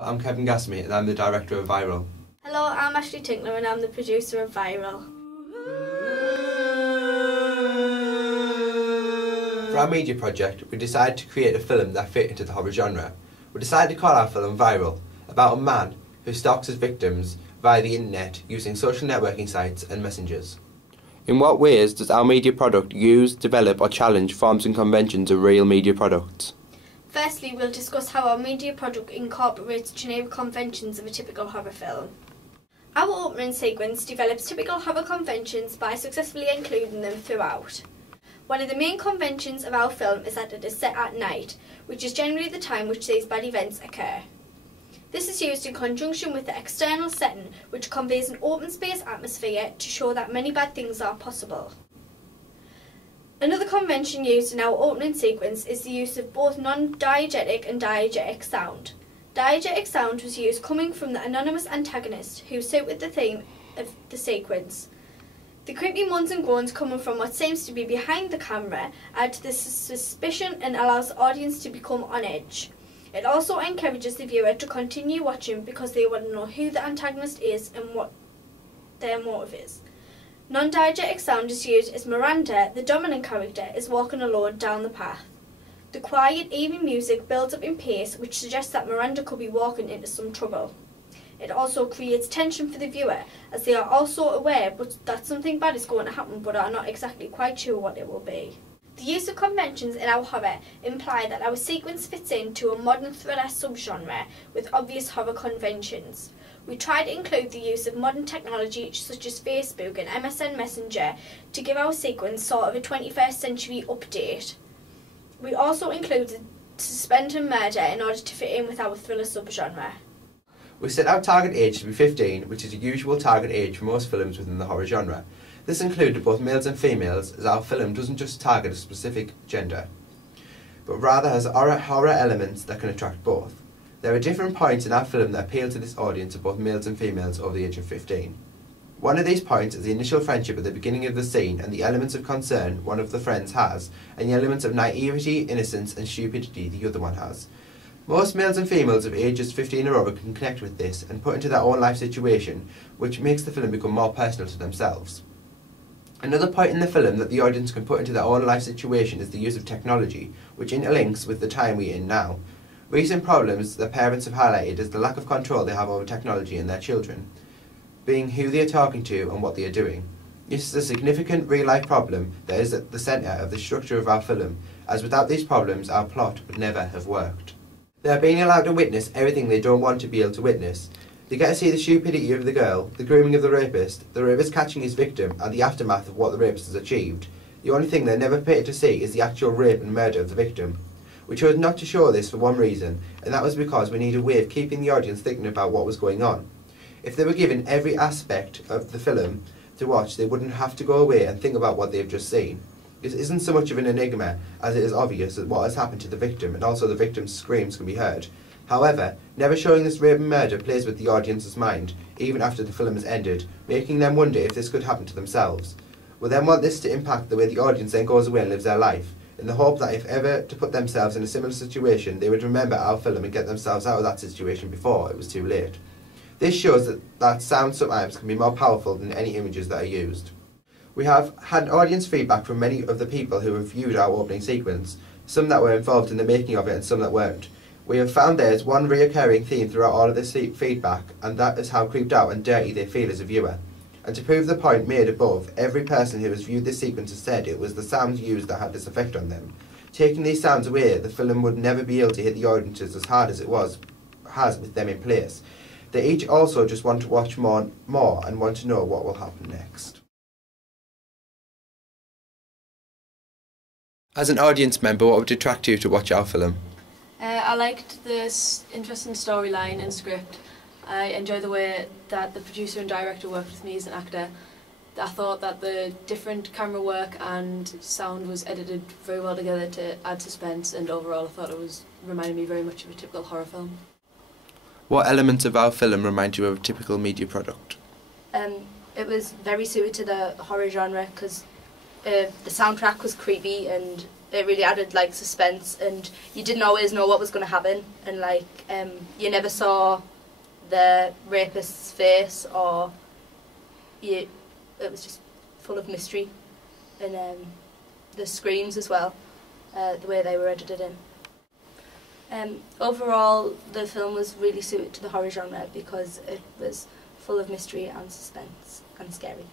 I'm Kevin Gasmy and I'm the director of Viral. Hello, I'm Ashley Tinkler and I'm the producer of Viral. For our media project, we decided to create a film that fit into the horror genre. We decided to call our film Viral, about a man who stalks his victims via the internet using social networking sites and messengers. In what ways does our media product use, develop or challenge forms and conventions of real media products? Firstly, we'll discuss how our media product incorporates generic conventions of a typical horror film. Our opening sequence develops typical horror conventions by successfully including them throughout. One of the main conventions of our film is that it is set at night, which is generally the time which these bad events occur. This is used in conjunction with the external setting, which conveys an open space atmosphere to show that many bad things are possible. Another convention used in our opening sequence is the use of both non-diegetic and diegetic sound. Diegetic sound was used coming from the anonymous antagonist, who suited the theme of the sequence. The creepy moans and groans coming from what seems to be behind the camera add to the suspicion and allows the audience to become on edge. It also encourages the viewer to continue watching because they want to know who the antagonist is and what their motive is. Non-diegetic sound is used as Miranda, the dominant character, is walking alone down the path. The quiet, even music builds up in pace, which suggests that Miranda could be walking into some trouble. It also creates tension for the viewer, as they are also aware that something bad is going to happen but are not exactly quite sure what it will be. The use of conventions in our horror imply that our sequence fits into a modern thriller subgenre with obvious horror conventions. We try to include the use of modern technology such as Facebook and MSN Messenger to give our sequence sort of a 21st century update. We also included suspense and murder in order to fit in with our thriller subgenre. We set our target age to be 15, which is a usual target age for most films within the horror genre. This included both males and females, as our film doesn't just target a specific gender, but rather has horror elements that can attract both. There are different points in our film that appeal to this audience of both males and females over the age of 15. One of these points is the initial friendship at the beginning of the scene and the elements of concern one of the friends has, and the elements of naivety, innocence and stupidity the other one has. Most males and females of ages 15 or over can connect with this and put into their own life situation, which makes the film become more personal to themselves. Another point in the film that the audience can put into their own life situation is the use of technology, which interlinks with the time we're in now. Recent problems that parents have highlighted is the lack of control they have over technology and their children, being who they are talking to and what they are doing. This is a significant real-life problem that is at the centre of the structure of our film, as without these problems our plot would never have worked. They are being allowed to witness everything they don't want to be able to witness. They get to see the stupidity of the girl, the grooming of the rapist catching his victim, and the aftermath of what the rapist has achieved. The only thing they're never permitted to see is the actual rape and murder of the victim. We chose not to show this for one reason, and that was because we needed a way of keeping the audience thinking about what was going on. If they were given every aspect of the film to watch, they wouldn't have to go away and think about what they've just seen. This isn't so much of an enigma as it is obvious that what has happened to the victim, and also the victim's screams can be heard. However, never showing this rape and murder plays with the audience's mind, even after the film has ended, making them wonder if this could happen to themselves. We then want this to impact the way the audience then goes away and lives their life, in the hope that if ever to put themselves in a similar situation, they would remember our film and get themselves out of that situation before it was too late. This shows that sound sometimes can be more powerful than any images that are used. We have had audience feedback from many of the people who have viewed our opening sequence, some that were involved in the making of it and some that weren't. We have found there is one reoccurring theme throughout all of this feedback, and that is how creeped out and dirty they feel as a viewer. And to prove the point made above, every person who has viewed this sequence has said it was the sounds used that had this effect on them. Taking these sounds away, the film would never be able to hit the audiences as hard as it has with them in place. They each also just want to watch more and want to know what will happen next. As an audience member, what would attract you to watch our film? I liked this interesting storyline and script. I enjoy the way that the producer and director worked with me as an actor. I thought that the different camera work and sound was edited very well together to add suspense, and overall I thought it reminded me very much of a typical horror film. What elements of our film remind you of a typical media product? It was very suited to the horror genre because the soundtrack was creepy and it really added like suspense, and you didn't always know what was going to happen, and like you never saw the rapist's face, or it was just full of mystery, and the screams as well, the way they were edited in. Overall, the film was really suited to the horror genre because it was full of mystery and suspense and scary.